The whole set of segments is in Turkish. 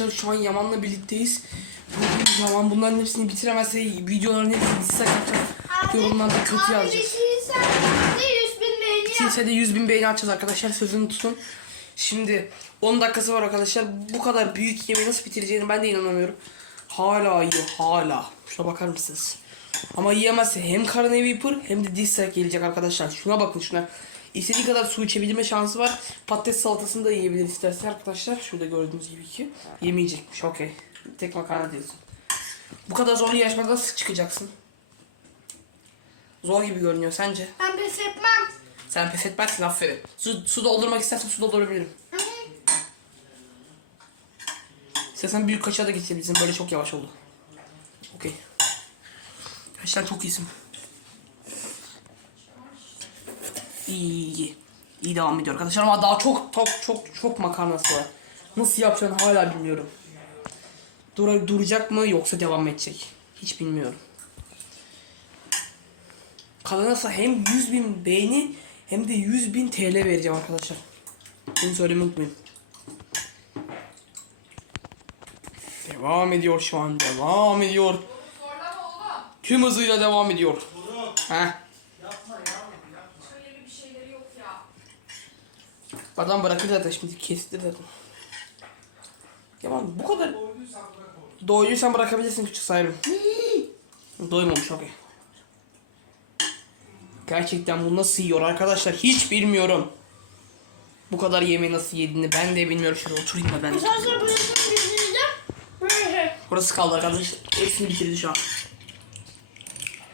Arkadaşlar şu an Yaman'la birlikteyiz. Bugün Yaman bunların hepsini bitiremezse videoların hepsini dislike atacak. Yorumlarda kötü yazacak. de 100 bin beğeni yap. Silsede 100 bin beğeni atacağız arkadaşlar sözünü tutun. Şimdi 10 dakikası var arkadaşlar. Bu kadar büyük yemeği nasıl bitireceğini ben de inanamıyorum. Hala yiyor hala. Şuna bakar mısınız? Ama yiyemezse hem karın evi yıpır hem de dislike gelecek arkadaşlar. Şuna bakın şuna. İstediği kadar su içebilme şansı var. Patates salatasını da yiyebilir isterse arkadaşlar. Şurada gördüğünüz gibi ki. Yemeyecekmiş okey. Tek makarna diyorsun. Bu kadar zorlu yarışmada nasıl çıkacaksın? Zor gibi görünüyor sence? Ben pes etmem. Sen pes etmezsin aferin. Su, su doldurmak istersen su doldurabilirim. İstersen büyük kaşığa da geçebilirsin. Böyle çok yavaş oldu. Okey. Gerçekten çok iyisin. İyi iyi. Devam ediyor arkadaşlar ama daha çok çok çok çok makarnası var. Nasıl yapacağını hala bilmiyorum. Dur, duracak mı yoksa devam edecek? Hiç bilmiyorum. Kalanasa hem 100 bin beğeni hem de 100 bin TL vereceğim arkadaşlar. Bunu söylemeyi unutmayın. Devam ediyor şu an. Devam ediyor. Tüm hızıyla devam ediyor. Heh. Şöyle bir şeyleri yok ya. Adam bırakır zaten şimdi kestir zaten. Yaman bu kadar. Doyduysan bırakabilirsin küçük sahibim. Doymamış okey. Gerçekten bu nasıl yiyor arkadaşlar hiç bilmiyorum. Bu kadar yemeği nasıl yediğini ben de bilmiyorum. Şöyle oturayım da ben. Burası kaldı arkadaşlar. Hepsini bitirdi şu an.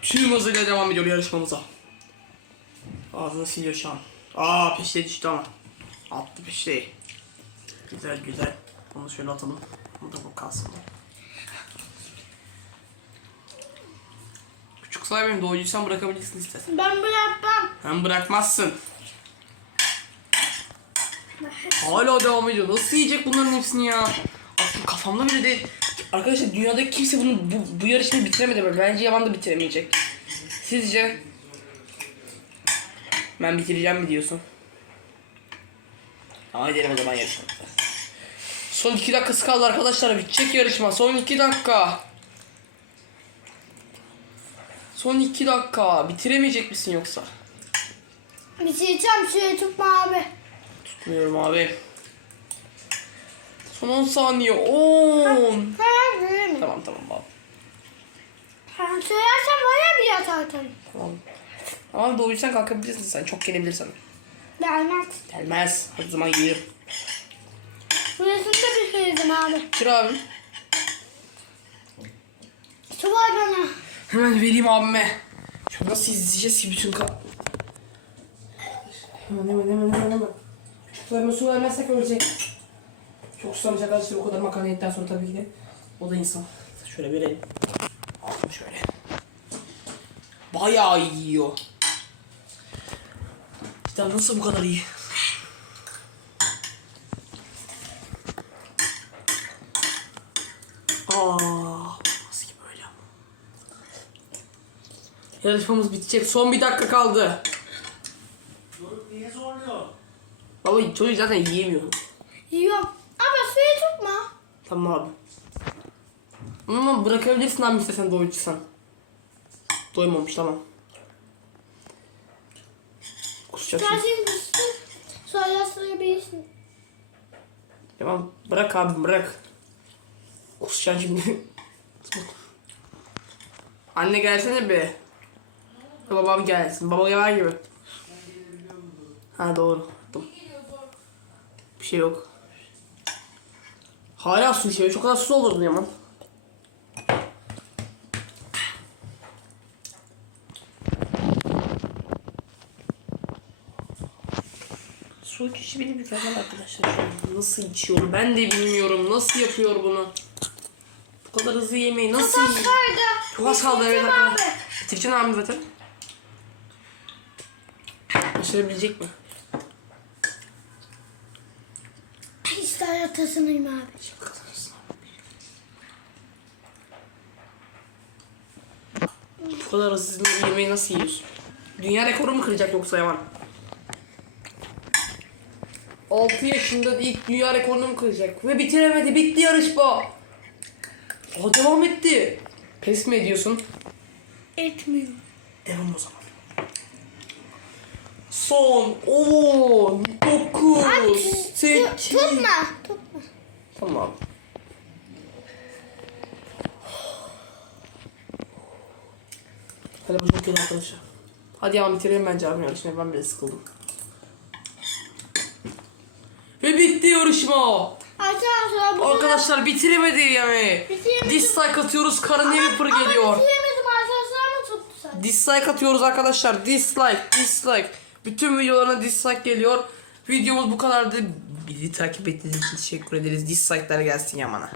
Tüm hızıyla devam ediyor yarışmamıza. Ağzını siliyor şu an. Aa peşte düştü ama. Attı peşteyi. Güzel güzel. Onu şöyle atalım. Bu da bu kalsın. Küçük sahibim doğucuysan bırakabilirsin istersen. Ben bırakmam. Hem bırakmazsın. Hala devam ediyor. Nasıl yiyecek bunların hepsini ya? Şu kafamda bile de... Arkadaşlar dünyada kimse bunu bu, bu yarışmayı bitiremedi. Bence Yaman da bitiremeyecek. Sizce? Ben bitireceğim mi diyorsun? Hadi gidelim o zaman yarışmamıza. Son iki dakikası kaldı arkadaşlar. Bitecek yarışma. Son iki dakika. Son iki dakika. Bitiremeyecek misin yoksa? Bitireceğim. Şuraya tutma abi. Tutmuyorum abi. Son 10 saniye. 10. Ha, böyle mi? Tamam tamam abi. Sen söylersen bana bir yatar atarım. Tamam. Ama doğruysan kalkabilirsin sen. Çok gelebilirsen. Gelmez. Gelmez. Her zaman gelirim. Burasını da bitirdim abi. Kır abi. Su var bana. Hemen vereyim abime. Şu nasıl izleyeceğiz ki bütün kal... Hemen hemen hemen hemen hemen. Çocuklarıma su vermezsek ölecek. Çok susamış arkadaşlar o kadar makarna yedikten sonra tabii ki de. O da insan. Şöyle verelim. Şöyle. Bayağı yiyor. İşte nasıl bu kadar iyi? Aa, nasıl ki böyle? Yarışmamız bitecek. Son bir dakika kaldı. Çocuk niye zorluyor? Baba çocuk zaten yiyemiyor. Yiyorum. Ama suyu tutma. Tamam abi. Ama bırakabilirsin abi istesen doyucuysan. Doymamış tamam. Gerçekten düştü. Sonra sıyabilirsin. Tamam bırak abi bırak. Kusacaksın şimdi. Anne gelsene be. Babam gelsin. Baba gel gibi. Ha doğru. Bir şey yok. Hala su içiyor. Çok kadar su olurdu Yaman. Su beni mükemmel arkadaşlar. Nasıl içiyor? Ben de bilmiyorum. Nasıl yapıyor bunu? Bu kadar hızlı yemeği nasıl yiyor? Çok az kaldı evet Bitireceğim arkadaşlar. Bitireceksin abi zaten. Başarabilecek mi? İşte hayatasınıyım abi. Kazanırsın abi. Bu kadar hızlı yemeği nasıl yiyorsun? Dünya rekoru mu kıracak yoksa Yaman? 6 yaşında ilk dünya rekorunu kıracak? Ve bitiremedi. Bitti yarışma. Aa, devam etti. Pes mi ediyorsun? Etmiyor. Devam o zaman. Son 10, 9, 8. Tutma. Tutma. Tamam. Hadi bu çok kötü arkadaşlar. Hadi ya bitirelim bence abi yarışmayı. Ben bile sıkıldım. Ve bitti yarışma. Arkadaşlar bu Arkadaşlar bitiremedi yemeği. Dislike atıyoruz. Karın evi pır Ama geliyor. bitiremedim arkadaşlar mı tuttu sen? Dislike atıyoruz arkadaşlar. Dislike, dislike. Bütün videolarına dislike geliyor. Videomuz bu kadardı. Bizi takip ettiğiniz için teşekkür ederiz. Dislike'lar gelsin Yaman'a.